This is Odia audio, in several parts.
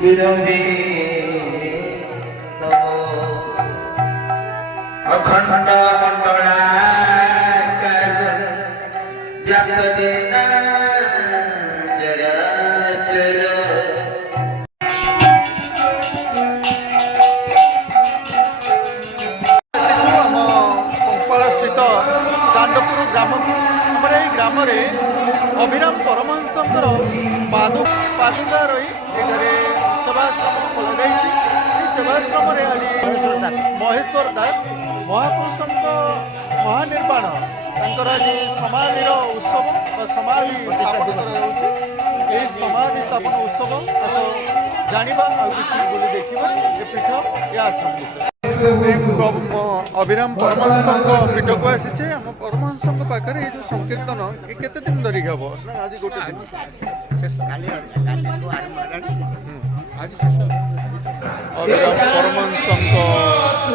गुरवे नमो अखंड मंडलाकार व्याप्तदेन चराचर स्थित चांदपुर ग्राम को ग्राम अभिराम परमहंसंकर पादुका रही सेवाश्रम खोल जाइए। सेवाश्रम आज महेश्वर दास महापुरुषों महानिर्वाण आज समाधि उत्सव समाधि समाधि स्थापन उत्सव आस जाना बुली देखा ये पीठ या आश्रम अभिराम परमहंस पीठ को आसी आम परमहंस पाखे ये जो संकीर्तन ये केते दिन धरिक हम ना आज गोटे दिन अभिराम परमहंस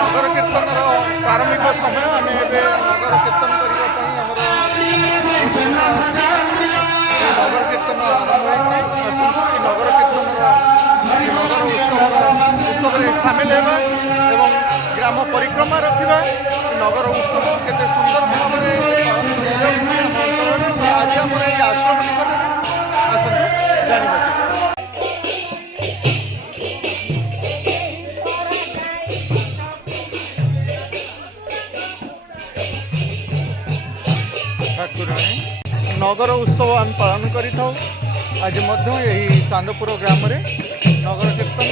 ନଗର କୀର୍ତ୍ତନର ପ୍ରାରମ୍ଭିକ ସମୟ। ଆମେ ଏବେ ନଗର କୀର୍ତ୍ତନ କରିବା ପାଇଁ ଆମର ନଗର କୀର୍ତ୍ତନ ଆରମ୍ଭ ହୋଇଛି। ଆସନ୍ତୁ ଏ ନଗର କୀର୍ତ୍ତନର ନଗର ଉତ୍ସବରେ ସାମିଲ ହେବା ଏବଂ ଗ୍ରାମ ପରିକ୍ରମା ରଖିବା। ନଗର ଉତ୍ସବ କେତେ ସୁନ୍ଦର ଭାବରେ ପାଳନ କରାଯାଉଛି ଆମ ଅଞ୍ଚଳରେ। ଆଜି ଆମର ଏହି ଆଶ୍ରମ ନିକଟରେ ଆସନ୍ତୁ ଜାଣିବା। ଠାକୁରାଣୀ ନଗର ଉତ୍ସବ ଆମେ ପାଳନ କରିଥାଉ। ଆଜି ମଧ୍ୟ ଏହି ଚାନ୍ଦପୁର ଗ୍ରାମରେ ନଗର କୀର୍ତ୍ତନ।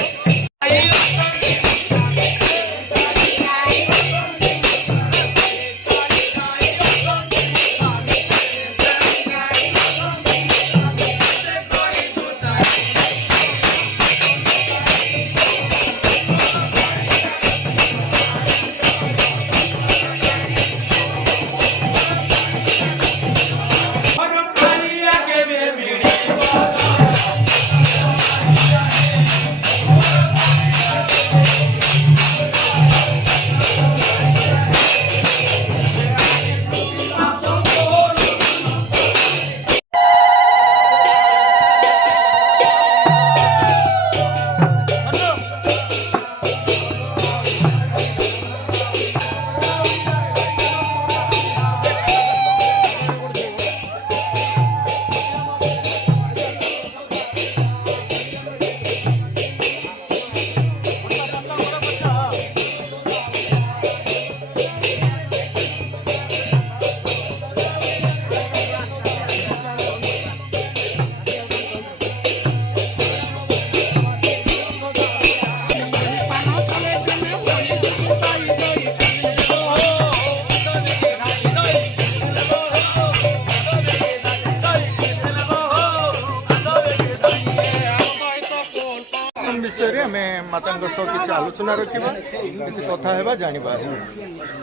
विषय में माता किसी आलोचना रखा किसी कथा है जानवा।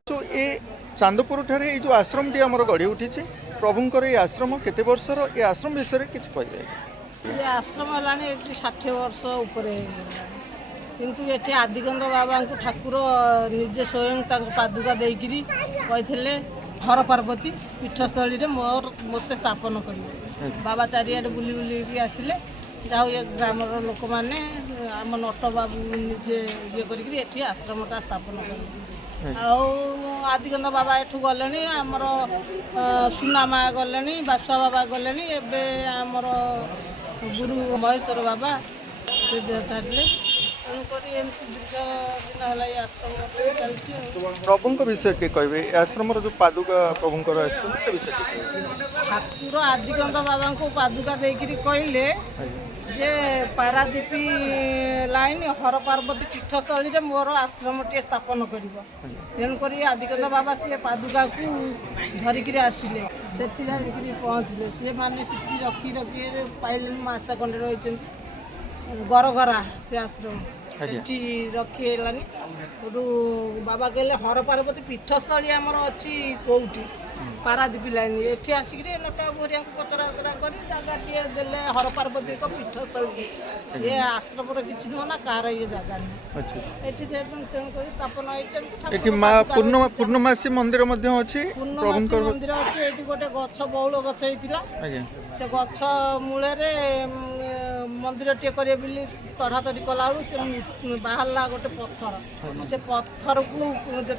तो ये चांदपुर ठारे जो आश्रम टी आमर गढ़ी उठी प्रभुंर ये आश्रम केते वर्षर ये आश्रम विषय किसी कह। ये आश्रम है 60 वर्ष उपर किंतु ये आदिगंध बाबा को ठाकुर निजे स्वयं पादुका देकरी कही हर पार्वती पीठस्थली मत स्थापन कर बाबा चारिआडे बुली बुली आसिले जाऊ ये ग्रामर लोक मैंने आम नट बाबू निजे ये कर आश्रमटा स्थापन कर आदिगंध बाबा एठू गले आमर सुनामा गले बासुआ बाबा गले एवं आमर गुरु महेश्वर बाबा से छाड़े प्रभु विषय के कहे आश्रम जो पादुका प्रभुंर विषय ठाकुर आदिगंध बाबा को पादुका देकर कहले जे पारादीपी लाइन हर पार्वती पीठस्थली मोर आश्रम टे स्थापन कर तेणुक आदिगंध बाबा सी पादुका को धरिकी आसिले से पहुँचले सी मैंने रखी रखी पाइले मास खंडे रही गरगरा से आश्रम सेठी रखीलानी बाबा कहले हर पार्वती पीठस्थली आमर अच्छी कौटी पारादीपी लाइन ये आसिक नटा बोरिया पचरा उचरा कर जगह देले हर पार्वती पीठस्थली ये आश्रम किसी नुह ना कह ये जगह नहीं तेणुक स्थापन होती पूर्णमासी मंदिर मंदिर अच्छी ये गोटे गछ बौल गछ होता से गछ मूल मंदिर टे करे तड़ा तड़ी कला से बाहरला गोटे पत्थर से पत्थर को जिते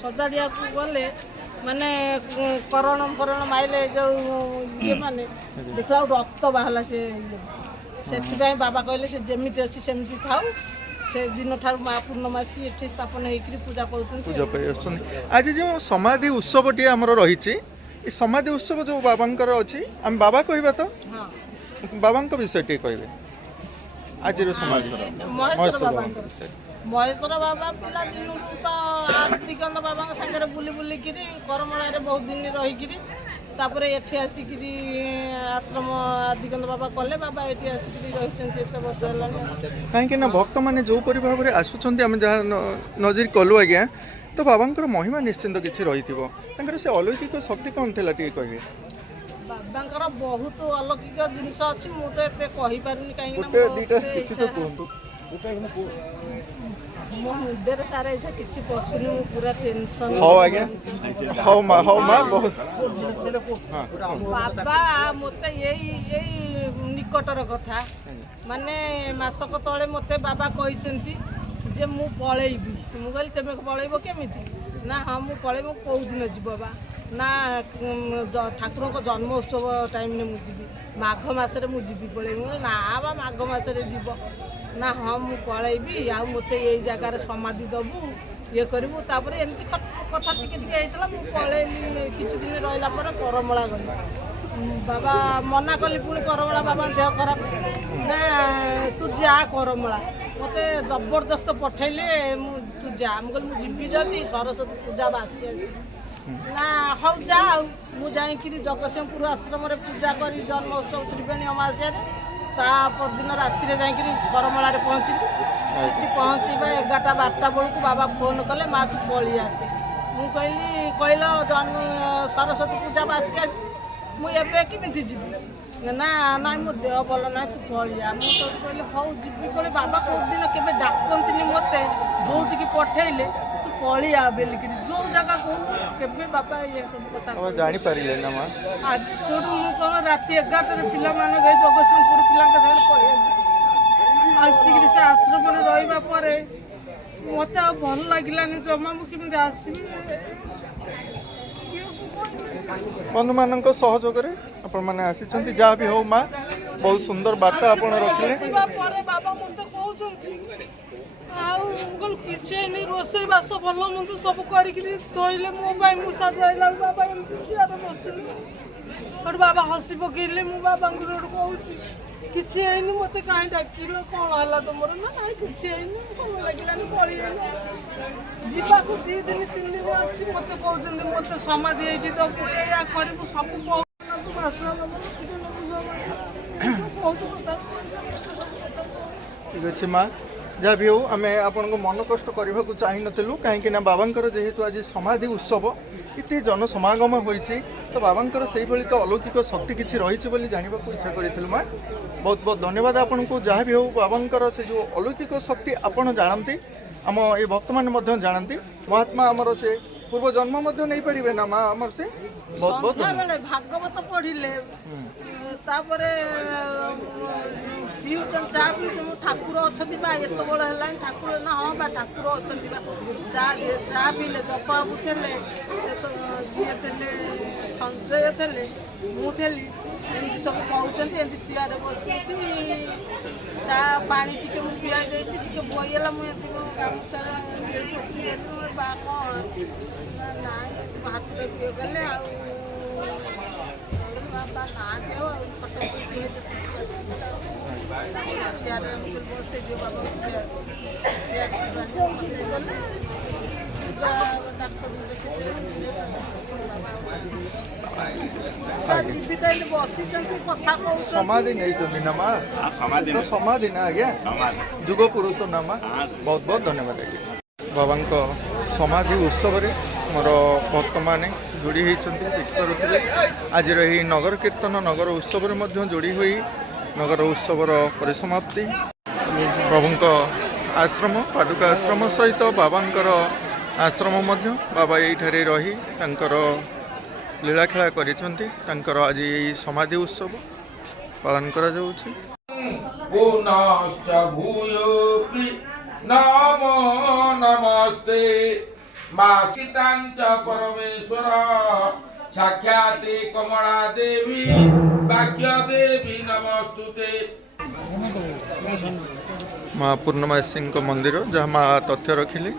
सजाड़िया गले माने करण फरण माइले जो ये माने देखला रक्त बाहरला से बाबा कहले से जमीती अच्छी सेमती थाउ से दिन ठार माँ पूर्णमासी ये स्थापन होकर पूजा कर आज जो समाधि उत्सव टी आमर रही समाधि उत्सव जो बाबांकर अच्छी आम बाबा कहबा तो बाबा विषय टी कहे आज महेश्वर बाबा पिला दिन तो आदिगंध बाबा सागर बुली बुलिकी करमला बहुत दिन रहीकि ତାପରେ ଏଠି ଆସିକିରି ଆଶ୍ରମ ଆଦିଗନ୍ଧ ବାବା କଲେ, ବାବା ଏଠି ଆସିକିରି ରହିଛନ୍ତି ଏତେ ବର୍ଷ ହେଲାଣି। କାହିଁକି ନା ଭକ୍ତମାନେ ଯେଉଁପରି ଭାବରେ ଆସୁଛନ୍ତି ଆମେ ଯାହା ନଜିର କଲୁ ଆଜ୍ଞା, ତ ବାବାଙ୍କର ମହିମା ନିଶ୍ଚିନ୍ତ କିଛି ରହିଥିବ। ତାଙ୍କର ସେ ଅଲୌକିକ ଶକ୍ତି କ'ଣ ଥିଲା ଟିକେ କହିବେ? ବାବାଙ୍କର ବହୁତ ଅଲୌକିକ ଜିନିଷ ଅଛି, ମୁଁ ତ ଏତେ କହିପାରୁନି କାହିଁକି ନା ଗୋଟେ ଦିଟା କିଛି ତ କୁହନ୍ତୁ। ମୋ ମୁଣ୍ଡରେ ସାରା ଏଇଟା କିଛି ପଶୁନି, ମୁଁ ପୁରା ଟେନସନ୍। ହଉ ଆଜ୍ଞା, ହଉ ମା ବହୁତ ବାବା ମୋତେ ଏଇ ନିକଟର କଥା, ମାନେ ମାସକ ତଳେ ମୋତେ ବାବା କହିଛନ୍ତି ଯେ ମୁଁ ପଳେଇବି। ମୁଁ କହିଲି ତେମେ ପଳେଇବ କେମିତି? ନା ହଁ ମୁଁ ପଳେଇବି। କେଉଁ ଦିନ ଯିବ ବା? ନା ଠାକୁରଙ୍କ ଜନ୍ମ ଉତ୍ସବ ଟାଇମ୍ରେ ମୁଁ ଯିବି, ମାଘ ମାସରେ ମୁଁ ଯିବି ପଳେଇବି। ମୁଁ କହିଲି ନା ବା ମାଘ ମାସରେ ଯିବ? ନା ହଁ ମୁଁ ପଳେଇବି, ଆଉ ମୋତେ ଏଇ ଜାଗାରେ ସମାଧି ଦେବୁ, ଇଏ କରିବୁ। ତାପରେ ଏମିତି କଥା ଟିକେ ଟିକେ ହେଇଥିଲା। ମୁଁ ପଳେଇଲି, କିଛି ଦିନ ରହିଲା ପରେ କରମଳା ଗଲି। ବାବା ମନା କଲି, ପୁଣି କରମଳା ବାବା ଦେହ ଖରାପ, ନା ତୁ ଯା କରମଳା। ମୋତେ ଜବରଦସ୍ତ ପଠେଇଲେ, ତୁ ଯା। ମୁଁ କହିଲି ମୁଁ ଯିବି ଯଦି ସରସ୍ୱତୀ ପୂଜା ବାସି ଅଛି। ନା ହଉ ଯା। ଆଉ ମୁଁ ଯାଇକିରି ଜଗତସିଂହପୁର ଆଶ୍ରମରେ ପୂଜା କରି ଜନ୍ମ ଉତ୍ସବ ତ୍ରିବେଣୀ ଅମାବାସ୍ୟାରେ ତା ପରଦିନ ରାତିରେ ଯାଇକିରି କରମଳାରେ ପହଞ୍ଚିଲି। ସେଠି ପହଞ୍ଚିବା 11ଟା 12ଟା ବେଳକୁ ବାବା ଫୋନ୍ କଲେ, ମା ତୁ ପଳେଇ ଆସେ। ମୁଁ କହିଲ ସରସ୍ୱତୀ ପୂଜା ବାସି ଆସି, ମୁଁ ଏବେ କେମିତି ଯିବି? ନା ନାଇଁ ମୋ ଦେହ ଭଲ ନାହିଁ, ତୁ ପଳେଇଆ। ମୁଁ ତ କହିଲି ହଉ ଯିବି। କହିଲେ ବାବା କେଉଁଦିନ କେବେ ଡାକନ୍ତିନି ମୋତେ, ଯୋଉଠିକି ପଠେଇଲେ ତୁ ପଳେଇଆ ବେଲିକିରି, ଯୋଉ ଜାଗା କହୁ କେବେ ବାବା ଇଏ ସବୁ କଥା ଜାଣିପାରିଲେ ନା ମା? ଆଜି ସେଠୁ ମୁଁ କ'ଣ ରାତି 11ଟାରେ ପିଲାମାନଙ୍କ ଏଇ ଜଗତସିଂହପୁର ପିଲାଙ୍କ ସାଙ୍ଗରେ ପଳେଇ ଆସିକିରି ସେ ଆଶ୍ରମରେ ରହିବା ପରେ ମୋତେ ଆଉ ଭଲ ଲାଗିଲାନି ଜମା। ମୁଁ କେମିତି ଆସିବି? ବନ୍ଧୁମାନଙ୍କ ସହଯୋଗରେ ଆପଣମାନେ ଆସିଛନ୍ତି। ଯାହା ବି ହଉ ମା, ବହୁତ ସୁନ୍ଦର ବାର୍ତ୍ତା ଆପଣ ରଖିଲେ। ଯିବା ପରେ ବାବା ମୋତେ କହୁଛନ୍ତି ଆଉ କିଛି ହେଇନି, ରୋଷେଇ ବାସ ଭଲ ମନ୍ଦ ସବୁ କରିକିରି ଥୋଇଲେ ମୋ ପାଇଁ। ମୁଁ ସାର୍ ରହିଲା ବାବା ଏମିତି ଚିଆରେ ବସିଥିଲି। ସେଠୁ ବାବା ହସି ପକେଇଲେ। ମୁଁ ବାବାଙ୍କୁ ସେଠୁ କହୁଛି କିଛି ହେଇନି, ମୋତେ କାହିଁ ଡାକିଲ, କ'ଣ ହେଲା ତମର? ନା ନାଇଁ କିଛି ହେଇନି, ଭଲ ଲାଗିଲାନି ପଳେଇଗଲେ। ଯିବାକୁ 2 ଦିନ 3 ଦିନ ଅଛି। ମୋତେ କହୁଛନ୍ତି ମୋତେ ସମାଧି ଏଇଠି ଦେବୁ, ଏଇଆ କରିବୁ, ସବୁ ବହୁତ କଥା। ଠିକ୍ ଅଛି ମା, ଯାହା ବି ହଉ ଆମେ ଆପଣଙ୍କୁ ମନ କଷ୍ଟ କରିବାକୁ ଚାହିଁନଥିଲୁ, କାହିଁକି ନା ବାବାଙ୍କର ଯେହେତୁ ଆଜି ସମାଧି ଉତ୍ସବ, ଏତେ ଜନସମାଗମ ହୋଇଛି, ତ ବାବାଙ୍କର ସେଇଭଳି ତ ଅଲୌକିକ ଶକ୍ତି କିଛି ରହିଛି ବୋଲି ଜାଣିବାକୁ ଇଚ୍ଛା କରିଥିଲୁ ମା। ବହୁତ ବହୁତ ଧନ୍ୟବାଦ ଆପଣଙ୍କୁ। ଯାହା ବି ହଉ ବାବାଙ୍କର ସେ ଯେଉଁ ଅଲୌକିକ ଶକ୍ତି ଆପଣ ଜାଣନ୍ତି, ଆମ ଏ ଭକ୍ତମାନେ ମଧ୍ୟ ଜାଣନ୍ତି। ମହାତ୍ମା ଆମର ସେ ପୂର୍ବ ଜନ୍ମ ମଧ୍ୟ ନେଇପାରିବେ ନା ମା ଆମର ସେ? ବହୁତ ବହୁତ ବେଳେ ଭାଗବତ ପଢିଲେ, ତାପରେ ପିଉଛନ୍ତି ଚା ପିଉଛନ୍ତି। ମୁଁ ଠାକୁର ଅଛନ୍ତି ବା, ଏତେବେଳେ ହେଲାଣି ଠାକୁର? ନା ହଁ ବା ଠାକୁର ଅଛନ୍ତି ବା। ଚା ପିଇଲେ, ଜପବାବୁ ଥିଲେ, ଇଏ ଥିଲେ, ସଞ୍ଜୟ ଥିଲେ, ମୁଁ ଥିଲି, ଏମିତି ସବୁ କହୁଛନ୍ତି। ଏମିତି ଚିଆରେ ବସିଛନ୍ତି। ଚା ପାଣି ଟିକେ ମୁଁ ପିଆଇ ଦେଇଛି, ଟିକେ ବହି ହେଲା, ମୁଁ ଏମିତି ଗାମୁଛାରେ ପୋଛି ଦେଲି। ବା କ'ଣ ନାଇଁ ହାତରେ କିଏ ଗଲେ ଆଉ ବାବା ନାହାନ୍ତି ଆଉ ଫଟୋ ଚିଆରେ ବସେଇ ଦିଅ ବାବା, ଚିଆର ବସେଇ ଦେଲେ। ଯିବି କହିଲେ ବସିଛନ୍ତି, କଥା କହୁଛନ୍ତି। ସମାଧି ନେଇଛନ୍ତି ନା ମା? ସମାଧି ନା ଆଜ୍ଞା, ଯୁଗ ପୁରୁଷ ନା ମା। ବହୁତ ବହୁତ ଧନ୍ୟବାଦ ଆଜ୍ଞା। ବାବାଙ୍କ ସମାଧି ଉତ୍ସବରେ ଆମର ଭକ୍ତମାନେ ଯୋଡ଼ି ହୋଇଛନ୍ତି, ଦେଖିପାରୁଥିବେ। ଆଜିର ଏହି ନଗର କୀର୍ତ୍ତନ ନଗର ଉତ୍ସବରେ ମଧ୍ୟ ଯୋଡ଼ି ହୋଇ ନଗର ଉତ୍ସବର ପରିସମାପ୍ତି। ପ୍ରଭୁଙ୍କ ଆଶ୍ରମ, ପାଦୁକା ଆଶ୍ରମ ସହିତ ବାବାଙ୍କର ଆଶ୍ରମ ମଧ୍ୟ। ବାବା ଏଇଠାରେ ରହି ତାଙ୍କର ଲୀଳାଖେଳା କରିଛନ୍ତି। ତାଙ୍କର ଆଜି ଏହି ସମାଧି ଉତ୍ସବ ପାଳନ କରାଯାଉଛି। ନମୋ ନମସ୍ତେ ମା ସୀତାଞ୍ଚ ପରମେଶ୍ୱର ସାକ୍ଷାତେ କମଳା ଦେବୀ ବାକ୍ୟ ଦେବୀ ନମସ୍ତୁତେ। ମା ପୂର୍ଣ୍ଣମାସୀଙ୍କ ମନ୍ଦିର, ଯାହା ମା ତଥ୍ୟ ରଖିଲେ।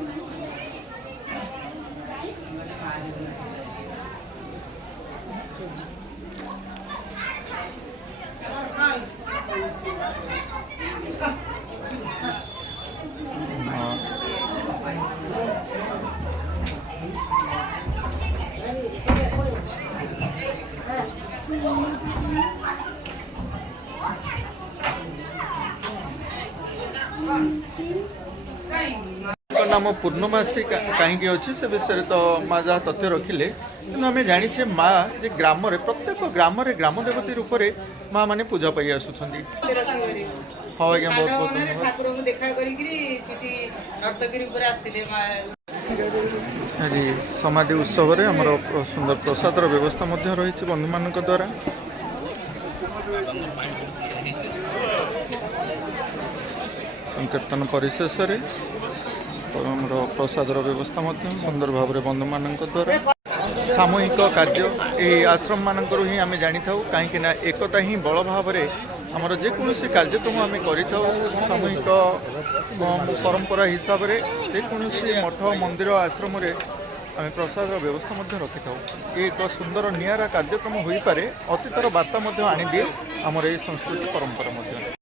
नाम पूर्णमासी कहीं अच्छी से विषय तो माँ जहाँ तथ्य रखिले कि आम जाचे माँ जे ग्राम प्रत्येक ग्राम ग्राम देवती रूप से माँ मैंने पूजा पाई आसुँच। हाँ आज्ञा बहुत बहुत आज समाधि उत्सव रे हमर सुंदर प्रसादर व्यवस्था मध्य रही बंधु मान द्वारा। संकीर्तन परिशेष हमर प्रसादर व्यवस्था सुंदर भाव में बंधु मान द्वारा सामूहिक कार्य यही आश्रम मानक ही आम जानी था कहीं एकता ही बल भाव में आमर जेकोसी कार्यक्रम आम कर सामूहिक परंपरा हिसाब से जेकोसी मठ मंदिर आश्रम आम प्रसाद व्यवस्था रखी था। ये एक सुंदर निरा कार्यक्रम हो पारे अतीतर बार्ता आनी दिए आमर ये संस्कृति परंपरा।